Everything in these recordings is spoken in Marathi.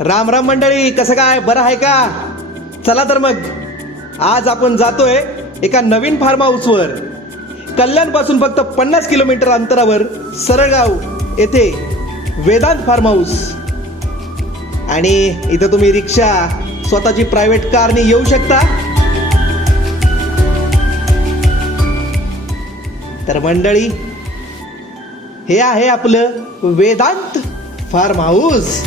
राम राम मंडळी, कसं काय, बरं आहे का? चला तर मग आज आपण जातोय एका नवीन फार्म हाऊसवर. कल्याण पासून फक्त 50 किलोमीटर अंतरावर सरळगाव येथे वेदांत फार्म हाऊस. आणि इथं तुम्ही रिक्षा, स्वतःची प्रायव्हेट कारने येऊ शकता. तर मंडळी, हे आहे आपलं वेदांत फार्म हाऊस.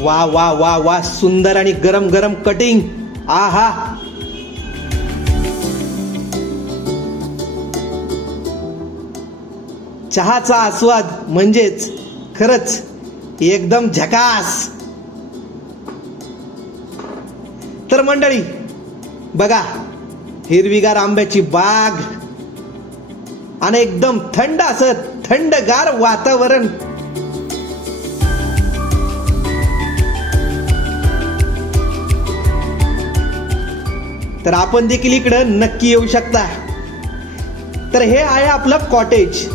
वा वा वा वा, सुंदर आणि गरम गरम कटिंग. आहा, चहाचा आस्वाद म्हणजेच खरंच एकदम झकास. तर मंडळी बघा, हिरवीगार आंब्याची बाग आणि एकदम थंड असं थंडगार वातावरण. तर आपण देखील इकडं नक्की येऊ शकता. तर हे आहे आपलं कॉटेज.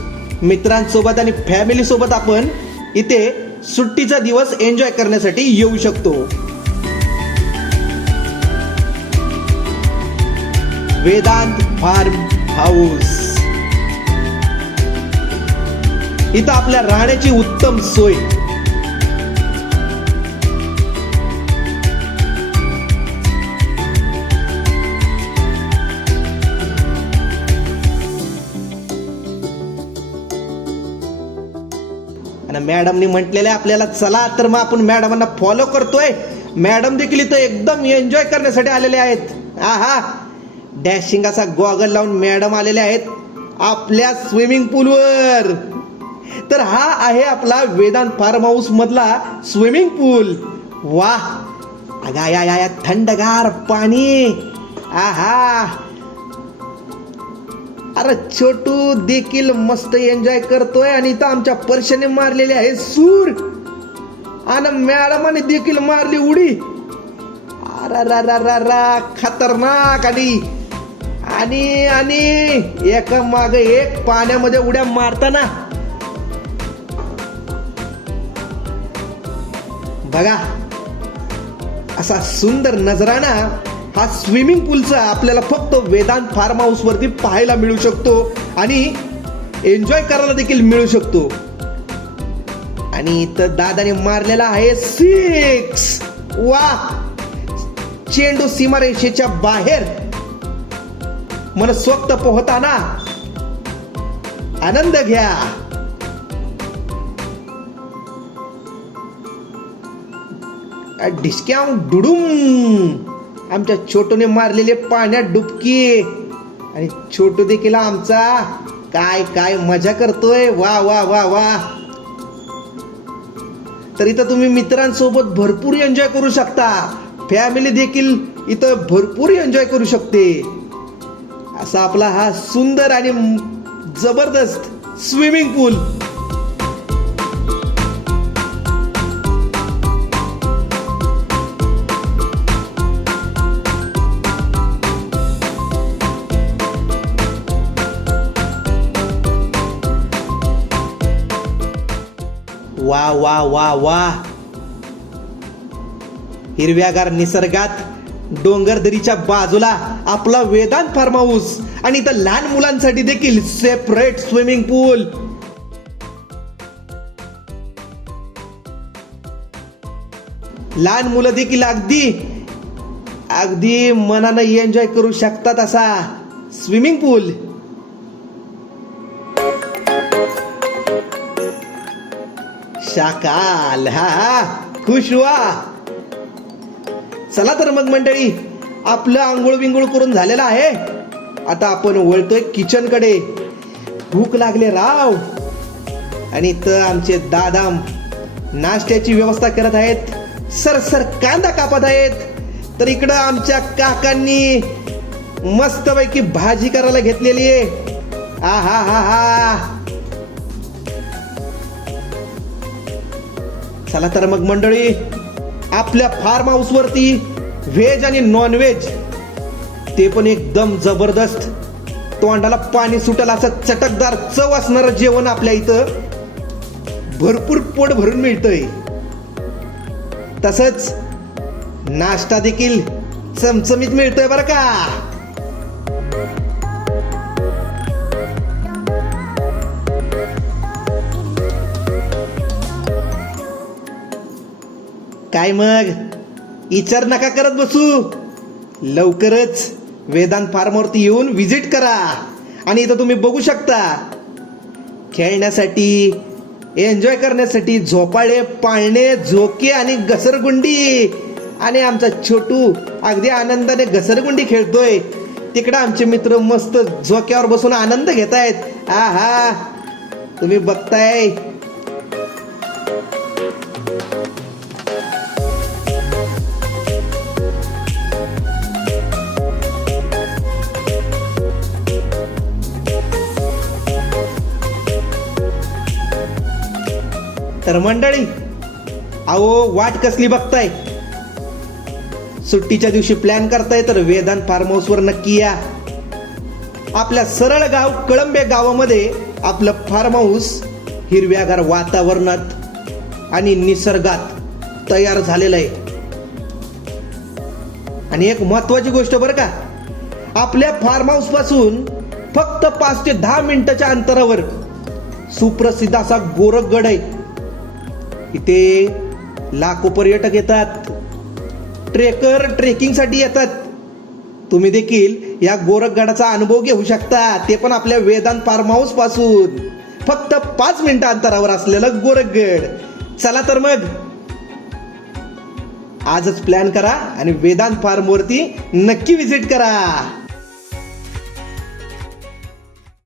मित्रांसोबत आणि फॅमिली सोबत आपण इथे सुट्टीचा दिवस एन्जॉय करण्यासाठी येऊ शकतो. Vedant farm house. इथं आपल्या राहण्याची उत्तम सोय. मॅडमनी म्हटलेले आपल्याला चला, तर मग आपण मॅडमांना फॉलो करतोय. मॅडम देखील इथं एकदम एन्जॉय करण्यासाठी आलेले आहेत. आहा, डॅशिंग असा गॉगल लावून मॅडम आलेले आहेत आपल्या स्विमिंग पूलवर. तर हा आहे आपला वेदांत फार्म हाऊस मधला स्विमिंग पूल. वा, अगा या थंडगार पाणी. आहा, अरे छोटू देखील मस्त एन्जॉय करतोय. आणि इथं आमच्या परशाने मारलेले आहे सूर, आणि मॅडमाने देखील मारली उडी. अरा खतरनाक. आणि एका मागे एक पाण्यामध्ये उड्या मारताना बघा, असा सुंदर नजराणा हा स्विमिंग पूलचा आपल्याला फक्त वेदांत फार्म हाऊस वरती पाहायला मिळू शकतो आणि एन्जॉय करायला देखील मिळू शकतो. आणि इथं दादाने मारलेला आहे 6. वा, चेंडू सीमारेषेच्या बाहेर मनसोक्त पोहताना आनंद घ्या. डिस्क्या डुडुम. आमच्या छोटूने मारलेले पाण्यात डुबकी. आणि छोटू देखील आमचा काय मजा करतोय. वा वा वा वा. तर इथं तुम्ही मित्रांसोबत भरपूर एन्जॉय करू शकता. फॅमिली देखील इथं भरपूर एन्जॉय करू शकते. असा आपला हा सुंदर आणि जबरदस्त स्विमिंग पूल. वा वा वा वा. हिरव्यागार निसर्गात डोंगरदरीच्या बाजूला आपला वेदांत फार्म हाऊस. आणि इथं लहान मुलांसाठी देखील सेपरेट स्विमिंग पूल. लहान मुलं देखील अगदी मनानं एन्जॉय करू शकतात असा स्विमिंग पूल. शाकाल. हा, खुश व्हा. चला तर मग मंडळी, आपलं आंघोळ बिंगोळ करून झालेलं आहे. आता आपण वळतोय किचन कडे. भूक लागले राव. आणि इथं आमचे दादा नाश्त्याची व्यवस्था करत आहेत. सरसर कांदा कापत आहेत. तर इकडं आमच्या काकांनी मस्तपैकी भाजी करायला घेतलेली आहे. आहा हा हा. चला तर मग मंडळी, आपल्या फार्म हाऊस वरती व्हेज आणि नॉन व्हेज, ते पण एकदम जबरदस्त, तोंडाला पाणी सुटेल असं चटकदार चव असणारं जेवण आपल्या इथं भरपूर पोट भरून मिळतंय. तसंच नाश्ता देखील चमचमीत मिळतोय बरं का. काय मग विचार नका करत बसू, लवकरच वेदांत फार्मवरती येऊन विजिट करा. आणि इथं तुम्ही बघू शकता खेळण्यासाठी, एन्जॉय करण्यासाठी झोपाळे, पाळणे, झोके आणि घसरगुंडी. आणि आमचा छोटू अगदी आनंदाने घसरगुंडी खेळतोय. तिकडे आमचे मित्र मस्त झोक्यावर बसून आनंद घेतायत. आहा, तुम्ही बघताय. तर मंडळी, अहो वाट कसली बघताय, सुट्टीच्या दिवशी प्लॅन करताय तर वेदांत फार्म हाऊस वर नक्की या. आपल्या सरळ गाव कळंबे गावामध्ये आपलं फार्म हाऊस हिरव्यागार वातावरणात आणि निसर्गात तयार झालेलं आहे. आणि एक महत्वाची गोष्ट बरं का, आपल्या फार्म हाऊस पासून फक्त 5 ते 10 मिनिटाच्या अंतरावर सुप्रसिद्ध असा गोरखगड आहे. इथे लाखो पर्यटक येतात, ट्रेकर ट्रेकिंग साठी येतात. तुम्ही देखील या गोरखगडाचा अनुभव घेऊ शकता, ते पण आपल्या वेदांत फार्म हाऊस पासून फक्त 5 मिनिटं अंतरावर असलेलं गोरखगड. चला तर मग आजच प्लॅन करा आणि वेदांत फार्म वरती नक्की विजिट करा.